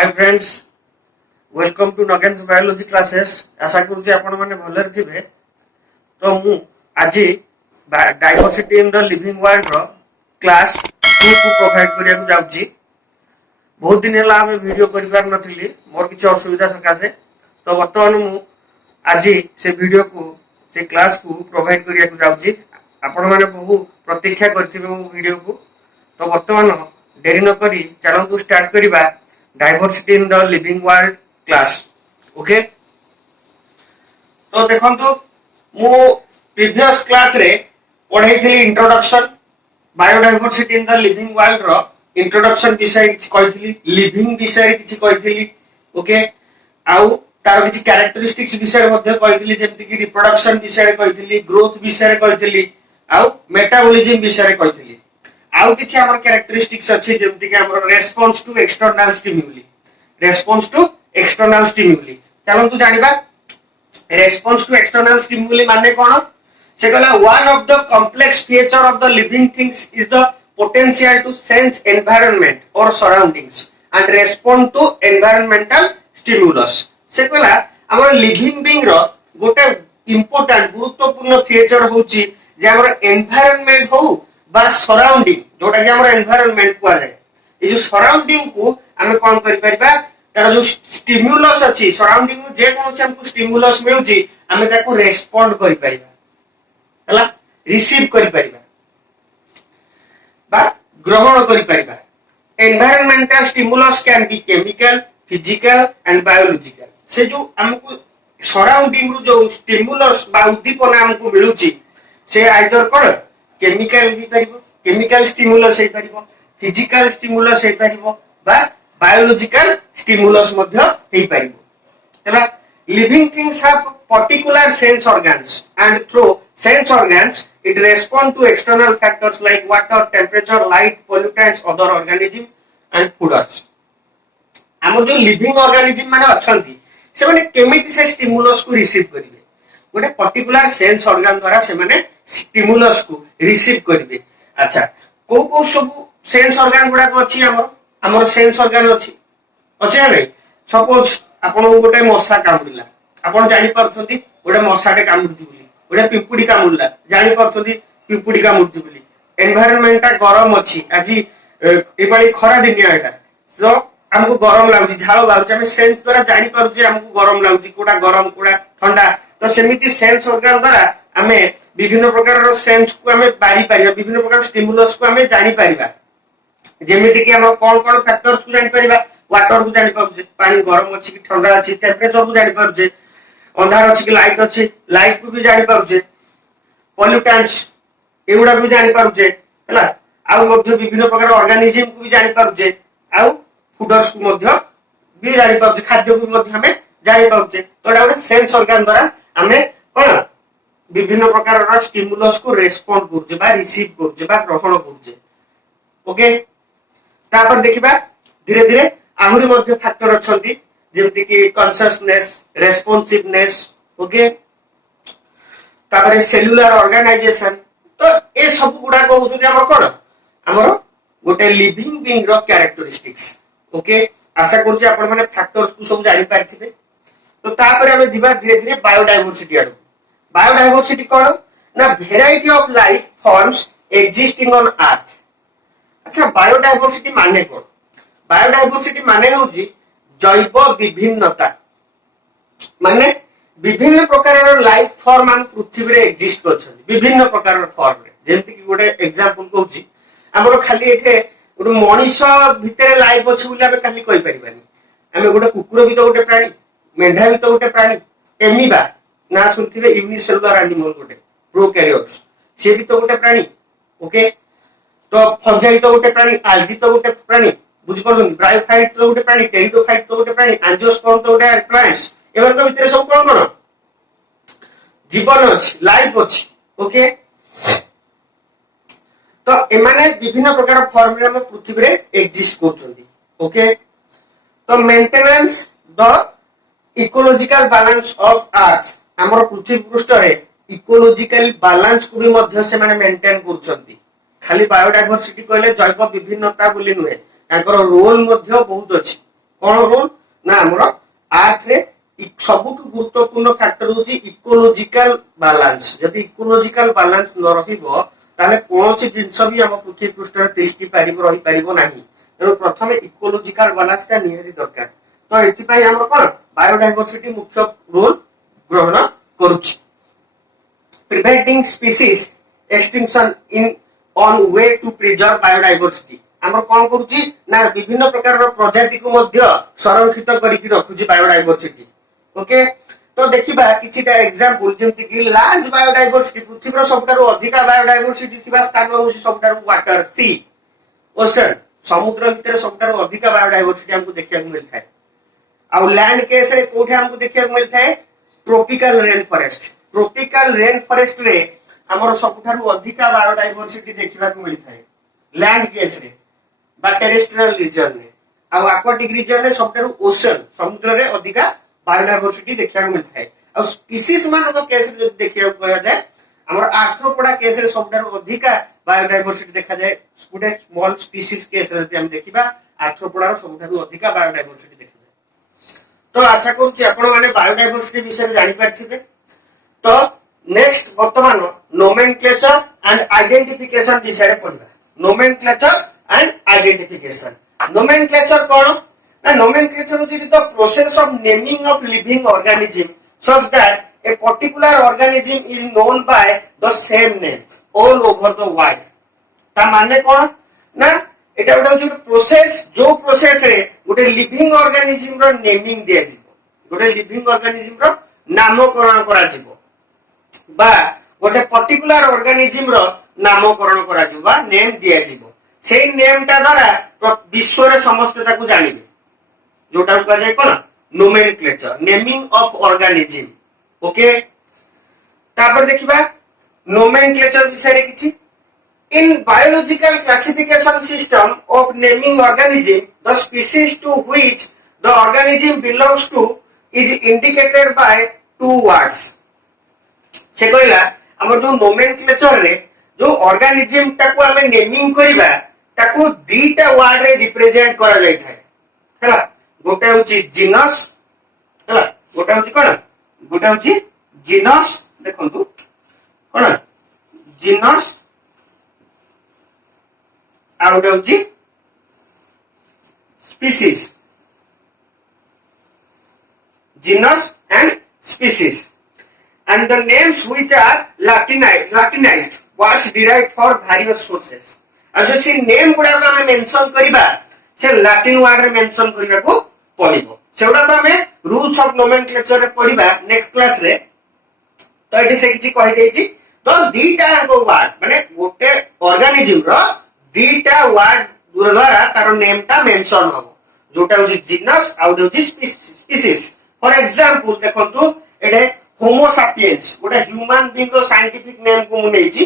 Hi friends, welcome to Nagen's biology classes. आशा करूँ आपण मैंने भलरे थे। तो मु आज diversity in the living world रो क्लास 2 को प्रोवाइड करिया को जाउची। बहुत दिन हला हमें वीडियो करिवार नथिली, मोर किछ असुविधा सकासे। तो वर्तमान मु आज से वीडियो को से क्लास को प्रोवाइड करिया को जाउची। आपण माने बहु प्रतीक्षा करथिबे मो वीडियो को। तो वर्तमान देरी न करी चलंतु स्टार्ट करिबा diversity in the living world class. Okay, तो देखंतु मु प्रीवियस क्लास रे पढाइथिली introduction biodiversity in the living world रो इंट्रोडक्शन विषय किछ कहिथिली, लिविंग विषय किछ कहिथिली। ओके, आउ तार किछ कैरेक्टरिस्टिक्स विषय मध्ये कहिथिली, जेमति कि रिप्रोडक्शन विषय कहिथिली, ग्रोथ विषय कहिथिली, आउ मेटाबॉलिज्म विषय कहिथिली। आउ किछ हमर कैरेक्टरिस्टिक्स अछि, जेमति कि हमर response to external stimuli. Response to external stimuli चलंतु जानिबा। रेस्पॉन्स टू एक्सटर्नल स्टिमुली माने कोन? से कहला one of the complex feature of the living things is the potential to sense environment और surroundings and respond to environmental stimulus. से कहला हमर लिविंग बीइंग रो गोटे इंपोर्टेंट गुरुत्वपूर्ण फीचर होची जे हमर एनवायरनमेंट हो बा सराउंडिंग, जोटा कि हमर एनवायरनमेंट को आए। ये जो सराउंडिंग को हमें कौन करि परिबा, तार जो स्टिमुलस अछि सराउंडिंग में जे कोन से हमको स्टिमुलस मिलुची हमें ताको रेस्पोंड करि परिबा, हला रिसीव करि परिबा बा ग्रहण करि परिबा। Environmental stimulus can be chemical, physical and biological. से जो हमको सराउंडिंग रो जो स्टिमुलस बा उद्दीपना हमको मिलुची से आइदर कोन केमिकल ही परिबो, केमिकल स्टिमुलस हे परिबो, फिजिकल स्टिमुलस हे परिबो बा बायोलॉजिकल स्टिमुलस मध्ये हे परिबो। हला living things have particular sense organs and through sense organs it respond to external factors like water, temperature, light, pollutants, other organism and foods. हमर जो लिविंग ऑर्गेनिज्म माने अछंती से माने केमिति से स्टिमुलस को रिसीव करिवे, गोटे पर्टिकुलर सेंस ऑर्गन द्वारा से माने स्टिमुलस को रिसीव करिवे। अच्छा, को सब सेंस ऑर्गन गुडा को अछि हमर सेंस ऑर्गन अछि नै। सपोज आपण गोटे मशा कामुडिला, आपण जानि परछंती गोटे मशाटे कामुडुची बोली, गोटे पिंपुडी कामुडला जानि परछंती पिंपुडी कामुडुची बोली। एनवायरनमेंट ता गरम अछि, आजि एबाळी खरा दिनिया एटा, सो हमको गरम लागुची, झाळ लागुची, हम सेंस द्वारा जानि परछे हमको गरम लागुची, कोडा गरम कोडा ठंडा। तो सेमिति सेंस ऑर्गन द्वारा हमें विभिन्न प्रकार सेंस को हमें बारी परिबा, विभिन्न प्रकार स्टिमुलस को हमें जानि परिबा। जेमिति कि हम कोन कोन फैक्टर्स को जानि परिबा, वाटर को जानि परछे, पानी गरम अछि कि ठंडा अछि, टेम्परेचर को जानि परछे, अंधार अछि कि लाइट अछि, लाइट को भी जानि परछे, पोल्यूटेंट्स एगुडा को भी जानि परछे, हला आउ मध्ये विभिन्न प्रकार ऑर्गेनिज्म को भी जानि परछे, आउ फूडर्स को मध्ये भी जानि परछे, खाद्य को मध्ये हमें जानि परछे। तो एटा गोटे सेंस ऑर्गन द्वारा हमें कोन विभिन्न प्रकार स्टिमुलस को रेस्पोंड करछे बा रिसीव करछे बा ग्रहण करछे। ओके, तापर देखिबा धीरे धीरे आहुरी मध्ये फैक्टर अछंती, जेमति कि कॉन्शियसनेस, रेस्पोंसिवनेस। ओके, तापर सेल्युलर ऑर्गेनाइजेशन। तो ए सब गुडा को होछुती हमर कोन हमर गोटे लिविंग बीइंग रो कैरेक्टरिस्टिक्स। ओके, आशा करछि आपण माने फैक्टर्स को सब जानि पारथिबे। तो तापर हमें दिबा धीरे धीरे बायोडाइवर्सिटी आडो। बायोडाइवर्सिटी कोन ना variety of life forms existing on earth. अच्छा, बायोडाइवर्सिटी माने कोन? बायोडाइवर्सिटी माने होची जैव विभिन्नता, माने विभिन्न प्रकार लाइफ फॉर्म हम पृथ्वी रे एक्जिस्ट करछन, विभिन्न प्रकार फॉर्म रे। जेमति कि गोटे एग्जांपल कहूची, हमरो खाली एठे गोटे मनीष भितरे लाइफ अछि बोली हम खाली कहि परिबानी। हमें गोटे कुकुर भी तो गोटे प्राणी, मेंढा भी तो गोटे प्राणी, एमिबा ना सुनथिबे यूनिसेलुलर एनिमल गोटे प्रोकैरियोट्स, से भी तो गोटे प्राणी। ओके, तो फंजाई तो गोटे प्राणी, आल्जी तो गोटे प्राणी, बुझि परछन, ब्रायोफाइट तो गोटे प्राणी, टेरिडोफाइट तो गोटे प्राणी, एंजियोस्पर्म तो गोटे प्लांट्स। एबर तो भितरे सब कोन कोन जीवन अछि, लाइफ अछि। ओके, तो एमाने विभिन्न प्रकार फॉर्म रे हम पृथ्वी रे एक्जिस्ट करछंती। ओके, तो maintenance the ecological balance of earth, हमर पृथ्वी पृष्ठ रे इकोलॉजिकल बैलेंस को भी मध्य से माने मेंटेन करछंती। खाली बायोडाइवर्सिटी कहले जैव विभिन्नता बोली नुहे, तांकर रोल मध्य बहुत अछि। कोन रूल ना हमरो आर्थ रे सबुठु गुरुत्वपूर्ण फैक्टर होची इकोलॉजिकल बैलेंस जदि इकोलॉजिकल बैलेंस न रहिबो ताले कोनोसी जिंस भी हम पृथ्वी पृष्ठ रे तिष्टि पारिबो रहि पारिबो नाही तेणु प्रथमे इकोलॉजिकल बैलेंस टा निहारी दरकार तो एथि पई हमरो कोन बायोडायवर्सिटी मुख्य रोल ग्रहण करूची preventing species extinction in on way to preserve biodiversity हमर कोन करूची ना विभिन्न प्रकार रो प्रजाति को मध्य संरक्षित करिकि रखुची बायोडायवर्सिटी ओके तो देखिबा किछिटा एग्जांपल जेंति कि लार्ज बायोडायवर्सिटी पृथ्वी रो सबटारो अधिक बायोडायवर्सिटी थिबा स्थान होची सबटारो वाटर सी ओशन समुद्र भितर सबटारो अधिक बायोडायवर्सिटी हमको देखिया मिल थाए आ लैंड केस रे कोठे हमको देखिया मिल थाए ट्रॉपिकल रेन फॉरेस्ट रे हमर सबठारु अधिक बायोडायवर्सिटी देखिबा को मिल थाए लैंड केस रे बा टेरेस्ट्रियल रीजन रे आ एक्वाटिक रीजन रे सबठारु ओशन समुद्र रे अधिक बायोडायवर्सिटी देखिया को मिल थाए आ स्पीसीज मान को केस रे देखिया को जाय हमर आर्थ्रोपोडा केस रे सबठारु अधिक बायोडायवर्सिटी देखा जाय गुटे स्मॉल स्पीसीज केस रे हम देखिबा आर्थ्रोपोडा रो सबठारु अधिक बायोडायवर्सिटी देखा जाय तो आशा करूची आपण माने बायोडायवर्सिटी विषय जानि पारथिबे तो नेक्स्ट वर्तमान नोमेनक्लेचर एंड आइडेंटिफिकेशन विषय पढिबा नोमेनक्लेचर एंड आइडेंटिफिकेशन नोमेनक्लेचर कोन ना nomenclature is the process of naming of living organism such that a particular organism is known by the same name all over the world ता माने कोन ना एटा गोटे process जो process रे गोटे living organism रो naming दिया जिवो गोटे लिविंग ऑर्गेनिज्म रो नामकरण करा जिवो बा गोटे पर्टिकुलर ऑर्गेनिज्म रो नामकरण करा जिवो बा नेम दिया जिवो सेही नेम ता द्वारा विश्व रे समस्त ताकू जानिबे जोटा कह जाय कोन nomenclature naming of organism okay तापर देखिबा नोमेनक्लेचर विषय रे किछि in biological classification system of naming organism the species to which the organism belongs to is indicated by two words से कहला हमर जो नोमेनक्लेचर रे जो ऑर्गेनिज्म ताकू हमें नेमिंग करिबा ताकू दीटा वर्ड रे रिप्रेजेंट करा जाय थाए हला गोटे होची जीनस हला गोटे होची कोन गोटे होची जीनस देखंतु कोन जीनस आ गोटे होची species genus and species and the names which are latinized was derived for various sources अब जो सी नेम गुडा को हमें मेंशन करिबा से लैटिन वर्ड रे मेंशन करिबा को पड़िबो सेउडा तो हमें रूल्स ऑफ नोमेनक्लेचर रे पढिबा नेक्स्ट क्लास रे तो एटी से किछि कहि देछि तो दीटा को वर्ड माने गोटे ऑर्गेनिज्म रो दीटा वर्ड दूर द्वारा तार नेम ता मेंशन हबो जोटा होछि जीनस आ होछि स्पीशीज फॉर एग्जांपल देखंतु एडे होमो सापियंस गोटे ह्यूमन बीइंग रो साइंटिफिक नेम को मुनेछि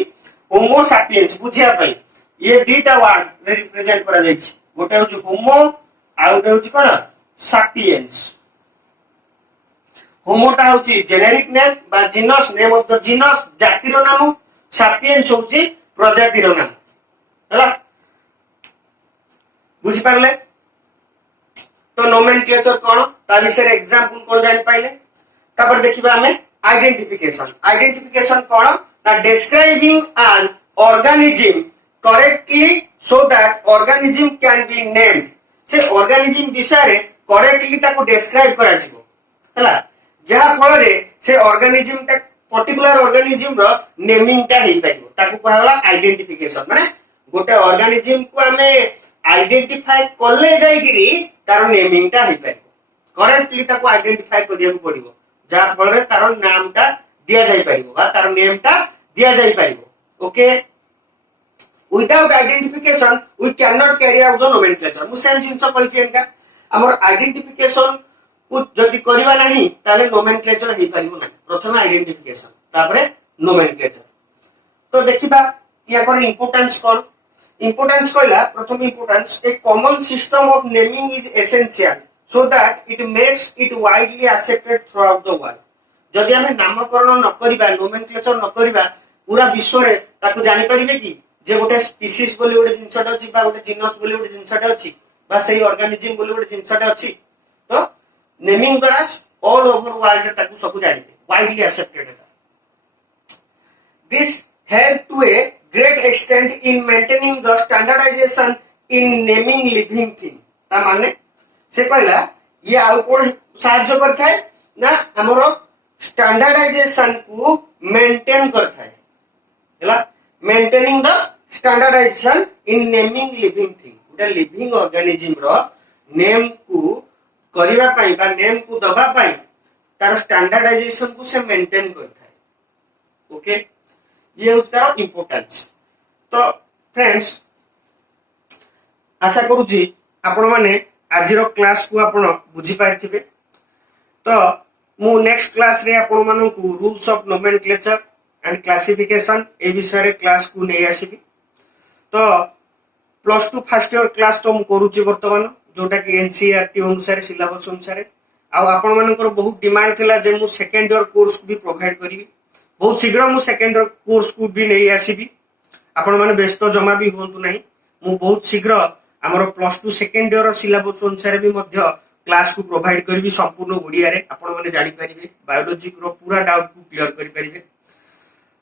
होमो सापियंस बुझिया पई ये दीटा वर्ड रे रिप्रेजेंट करा जायछि गोटे होछि होमो आ गोटे होछि कोन सापियंस होमोटा होछि जेनेरिक नेम बा genus name of the genus जातिर नाम सापियंस होछि प्रजातिर नाम हला बुझि पारले तो नोमेनक्लेचर कोन ता विषय एग्जांपल कोन जानि पाइले तापर देखिबा हमें आइडेंटिफिकेशन कोन ना describing an organism correctly so that organism can be named से ऑर्गेनिज्म विषय रे करेक्टली ताको डिस्क्राइब करा जिवो हला जहा फल रे से ऑर्गेनिज्म ता पर्टिकुलर ऑर्गेनिज्म रो नेमिंग ता हेई पाइबो ताको कहला आइडेंटिफिकेशन माने गोटे ऑर्गेनिज्म को हमें आइडेंटिफाई करले जाई गिरी तार नेमिंग ता हेई पाइबो करेक्टली ताको आइडेंटिफाई करिया को पड़िबो जहा फल रे तार नाम ता दिया जाई पाइबो बा तार नेम ता दिया जाई पाइबो okay without identification we cannot carry out the nomenclature मु सेम जिंस कहि छेनका हमर आइडेंटिफिकेशन को जदि करबा नाही ताले नोमेनक्लेचर हे परिबो नाही प्रथम आइडेंटिफिकेशन तापरे नोमेनक्लेचर तो देखिबा या कर इंपोर्टेंस कोन इंपोर्टेंस कहला प्रथम importance A common system of naming is essential so that it makes it widely accepted throughout the world जदि हमें नामकरण न करिबा नोमेनक्लेचर न करिबा पूरा विश्व रे ताकू जानि परिबे कि जे गोटे स्पीशीज बोली गोटे जिंसटा अछि बा गोटे जीनस बोली गोटे जिंसटा अछि बा सेही ऑर्गेनिज्म बोली गोटे जिंसटा अछि नेमिंग द्वारा ऑल ओवर वर्ल्ड ताकू सब जानिबे वाइडली एक्सेप्टेड है। This helped to a great extent in maintaining the standardization in naming living thing। ता माने से कहला ये आउ कोन साहाय्य करता है ना हमर स्टैंडर्डाइजेशन को मेंटेन करता है हला maintaining the standardisation in naming living thing. उटा लिविंग ऑर्गेनिज्म रो नेम को करिवा पई बा नेम को दबा पई तार स्टैंडर्डाइजेशन को से मेंटेन करता है। ओके ये उसका इंपोर्टेंस। तो फ्रेंड्स आशा करूची आपण माने आजिरो क्लास को आपण बुझी पारथिबे। तो मु नेक्स्ट क्लास रे आपण मानन को rules of nomenclature and classification ए विषय रे क्लास को नै आसीबी। तो प्लस 2 फर्स्ट ईयर क्लास तो मु करूची वर्तमान जोटा कि एनसीईआरटी अनुसार सिलेबस अनुसार आ आपण मानकर बहुत डिमांड थिला जे मु सेकंड ईयर कोर्स भी प्रोवाइड करिवि। बहुत शीघ्र मु सेकंड ईयर कोर्स को भी नै आसीबी। आपण माने व्यस्त जमा भी होंतु नहीं। मु बहुत शीघ्र हमर प्लस 2 सेकंड ईयर सिलेबस अनुसार भी मध्य क्लास को प्रोवाइड करबी संपूर्ण ओडिया रे। आपण माने जानि परिबे बायोलॉजी रो पूरा डाउट को क्लियर करि परिबे।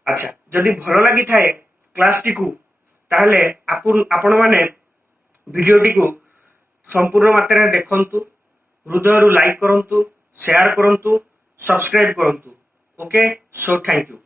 अच्छा जदि भलो लागि थाए क्लास टी को ताहले आपण माने वीडियो टी को संपूर्ण मात्रा रे देखंतु, हृदय रु लाइक करंतु, शेयर करंतु, सब्सक्राइब करंतु। Okay so thank you.